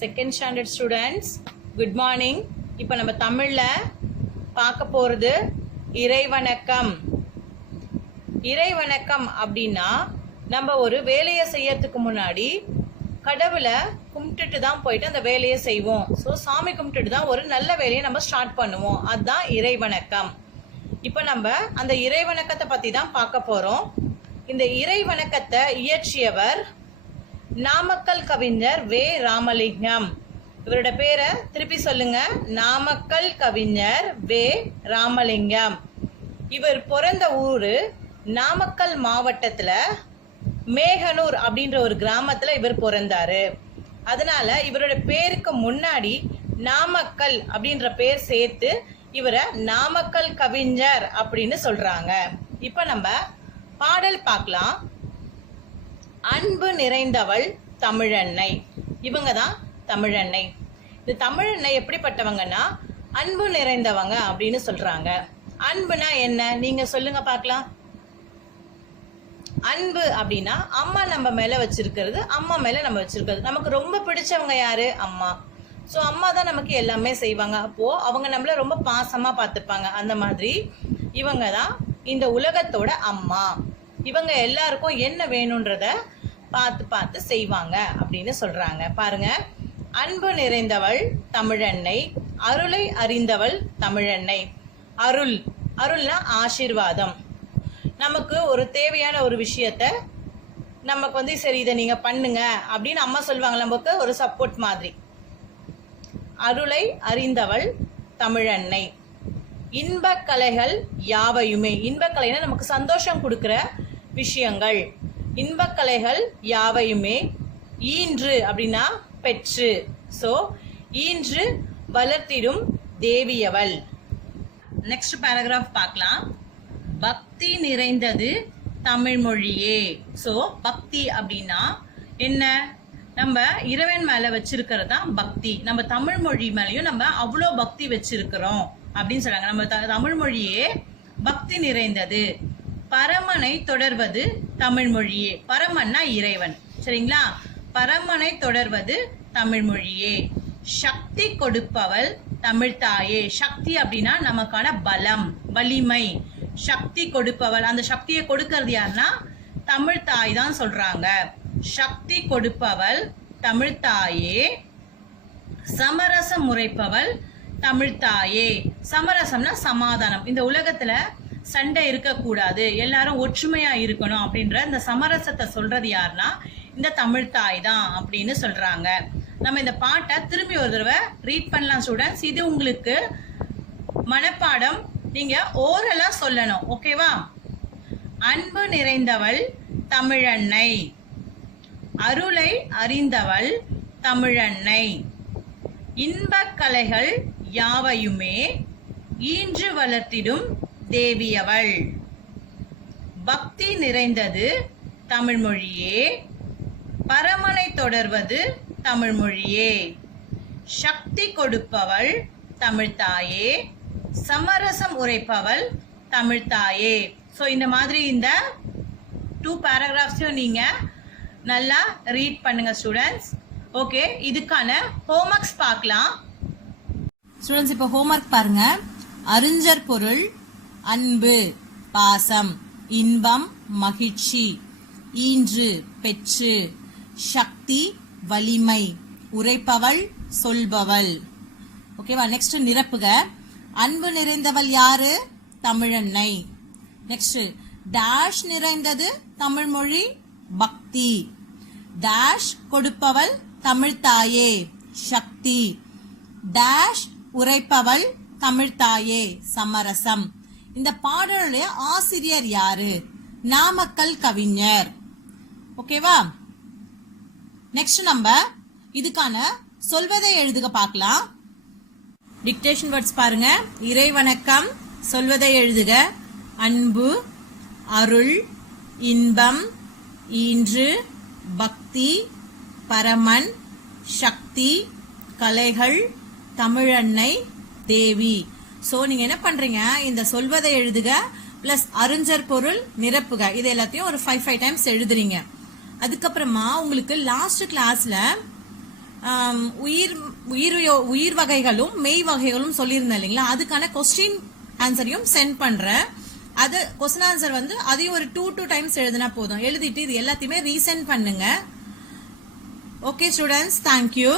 Second standard students good morning இப்போ நம்ம தமிழில் பார்க்க போகிறது இறைவணக்கம். இறைவணக்கம் அப்படின்னா நம்ம ஒரு வேலையை செய்யறதுக்கு முன்னாடி கடவுளை கும்பிட்டுட்டு தான் போயிட்டு அந்த வேலையை செய்வோம். ஸோ சாமி கும்பிட்டுட்டு தான் ஒரு நல்ல வேலையை நம்ம ஸ்டார்ட் பண்ணுவோம். அதுதான் இறைவணக்கம். இப்போ நம்ம அந்த இறைவணக்கத்தை பற்றி தான் பார்க்க போகிறோம் இந்த இறைவணக்கத்தை இயற்றியவர் நாமக்கல் கவிஞர் வே. ராமலிங்கம். இவரோட பேரை திருப்பி சொல்லுங்க. நாமக்கல் கவிஞர் வே. ராமலிங்கம். இவர் பிறந்த ஊர் நாமக்கல் மாவட்டத்தில் மேகனூர் அப்படின்ற ஒரு கிராமத்தில் இவர் பிறந்தார். அதனால் இவரோட பேருக்கு முன்னாடி நாமக்கல் அப்படின்ற பேர் சேர்த்து இவரை நாமக்கல் கவிஞர் அப்படின்னு சொல்கிறாங்க இப்போ நம்ம பாடல் பார்க்கலாம். அன்பு நிறைந்தவள் தமிழன்னை. இவங்க தான் தமிழன்னை. இந்த தமிழன்னை எப்படிப்பட்டவங்கன்னா அன்பு நிறைந்தவங்க அப்படின்னு சொல்றாங்க. அன்புனா என்ன? நீங்க சொல்லுங்க பார்க்கலாம். அன்பு அப்படின்னா அம்மா நம்ம மேல வச்சிருக்கிறது அம்மா மேல நம்ம வச்சிருக்கிறது. நமக்கு ரொம்ப பிடிச்சவங்க யாரு? அம்மா. ஸோ அம்மா தான் நமக்கு எல்லாமே செய்வாங்க. அப்போ அவங்க நம்மள ரொம்ப பாசமா பார்த்துப்பாங்க அந்த மாதிரி இவங்க தான் இந்த உலகத்தோட அம்மா. இவங்க எல்லாருக்கும் என்ன வேணுன்றதை பார்த்து பார்த்து செய்வாங்க அப்படின்னு சொல்றாங்க. பாருங்க. அன்பு நிறைந்தவள் தமிழன்னை அருளை அறிந்தவள் தமிழன்னை. அருள் அருள்னா ஆசீர்வாதம். நமக்கு ஒரு தேவையான ஒரு விஷயத்த நமக்கு வந்து சரி இதை நீங்க பண்ணுங்க அப்படின்னு அம்மா சொல்லுவாங்க நமக்கு ஒரு சப்போர்ட் மாதிரி. அருளை அறிந்தவள் தமிழன்னை. இன்பக் கலைகள் யாவையுமே இன்பக்கலைன்னா நமக்கு சந்தோஷம் கொடுக்குற விஷயங்கள். இன்பக்கலைகள் யாவையுமே ஈன்று அப்படின்னா பெற்று. ஸோ ஈன்று வளர்த்திடும் தேவியவள். நெக்ஸ்ட் பேராகிராஃப் பார்க்கலாம். பக்தி நிறைந்தது தமிழ் மொழியே. ஸோ பக்தி அப்படின்னா என்ன? நம்ம இறைவன் மேலே வச்சிருக்கிறது தான் பக்தி. நம்ம தமிழ் மொழி மேலேயும் நம்ம அவ்வளோ பக்தி வச்சிருக்கிறோம் அப்படின்னு சொல்றாங்க. நம்ம த- தமிழ் மொழியே பக்தி நிறைந்தது. பரமனை தொடர்வது தமிழ் மொழியே. பரமன்னா இறைவன். சரிங்களா? பரமனை தொடர்வது தமிழ் மொழியே. சக்தி கொடுப்பவள் தமிழ் தாயே. சக்தி அப்படின்னா நமக்கான பலம் வலிமை. சக்தி கொடுப்பவள். அந்த சக்தியை கொடுக்கறது யாருன்னா? தமிழ் தாய் தான் சொல்றாங்க. சக்தி கொடுப்பவள் தமிழ் தாயே. சமரசம் முறைப்பவள் தமிழ் தாயே. சமரசம்னா சமாதானம். இந்த உலகத்துல சண்டை இருக்கக்கூடாது எல்லாரும் ஒற்றுமையா இருக்கணும் அப்படின்ற இந்த சமரசத்தை சொல்றது யாருன்னா இந்த தமிழ் தாய் தான் அப்படின்னு சொல்றாங்க. நம்ம இந்த பாட்டை திரும்பி ஒரு தடவை ரீட் பண்ணலாம் ஸ்டூடெண்ட்ஸ் இது உங்களுக்கு மனப்பாடம். நீங்க ஓரலா சொல்லணும் ஓகேவா அன்பு நிறைந்தவள் தமிழன்னை. அருளை அறிந்தவள் தமிழன்னை. இன்பக் கலைகள் யாவையுமே ஈன்று வளர்த்திடும் தேவியவள். பக்தி நிறைந்தது தமிழ்மொழியே பரமனை தொடர்வது தமிழ்மொழியே சக்தி கொடுப்பவள் தமிழ்தாயே சமரசம் உரைப்பவள் தமிழ்தாயே ஸோ இந்த மாதிரி இந்த டூ பேராகிராஃப்ஸையும் நீங்கள் நல்லா ரீட் பண்ணுங்க ஸ்டூடெண்ட்ஸ் ஓகே இதுக்கான ஹோம்ஒர்க்ஸ் பார்க்கலாம். ஸ்டூடெண்ட்ஸ் இப்போ ஹோம்ஒர்க் பாருங்க. அறிஞர் பொருள் அன்பு பாசம் இன்பம் மகிழ்ச்சி ஈன்று பெற்று சக்தி வலிமை உரைப்பவள் சொல்பவள். ஓகேவா நெக்ஸ்ட் நிரப்புக. அன்பு நிறைந்தவள் யாரு? தமிழன்னை. நெக்ஸ்ட் டேஷ் நிறைந்தது தமிழ் மொழி பக்தி. டேஷ் கொடுப்பவள் தமிழ் தாயே சக்தி. டேஷ் உரைப்பவள் தமிழ் தாயே சமரசம். இந்த பாடலுடைய ஆசிரியர் யாரு? நாமக்கல் கவிஞர். ஓகேவா? நெக்ஸ்ட் நம்ம இதுக்கான சொல்வதை எழுதுக பார்க்கலாம். டிக்டேஷன் வேர்ட்ஸ் பாருங்க. இறைவணக்கம் சொல்வதை எழுதுக. அன்பு அருள் இன்பம் ஈன்று பக்தி பரமன் சக்தி கலைகள் தமிழன்னை தேவி. சோ நீங்க என்ன பண்றீங்க? இந்த சொல்வதை எழுதுக பிளஸ் அறிஞர் பொருள் நிரப்புக. இது எல்லாத்தையும் ஒரு ஃபைவ் ஃபைவ் டைம்ஸ் எழுதுறீங்க. அதுக்கப்புறமா உங்களுக்கு லாஸ்ட் கிளாஸ்ல உயிர் உயிர் உயிர் வகைகளும் மெய் வகைகளும் சொல்லியிருந்தேன் இல்லைங்களா? அதுக்கான கொஸ்டின் ஆன்சரையும் சென்ட் பண்றேன். அது கொஸ்டின் ஆன்சர் வந்து அதையும் ஒரு டூ டூ டைம்ஸ் எழுதினா போதும். எழுதிட்டு இது எல்லாத்தையுமே ரீசென்ட் பண்ணுங்க. Okay students thank you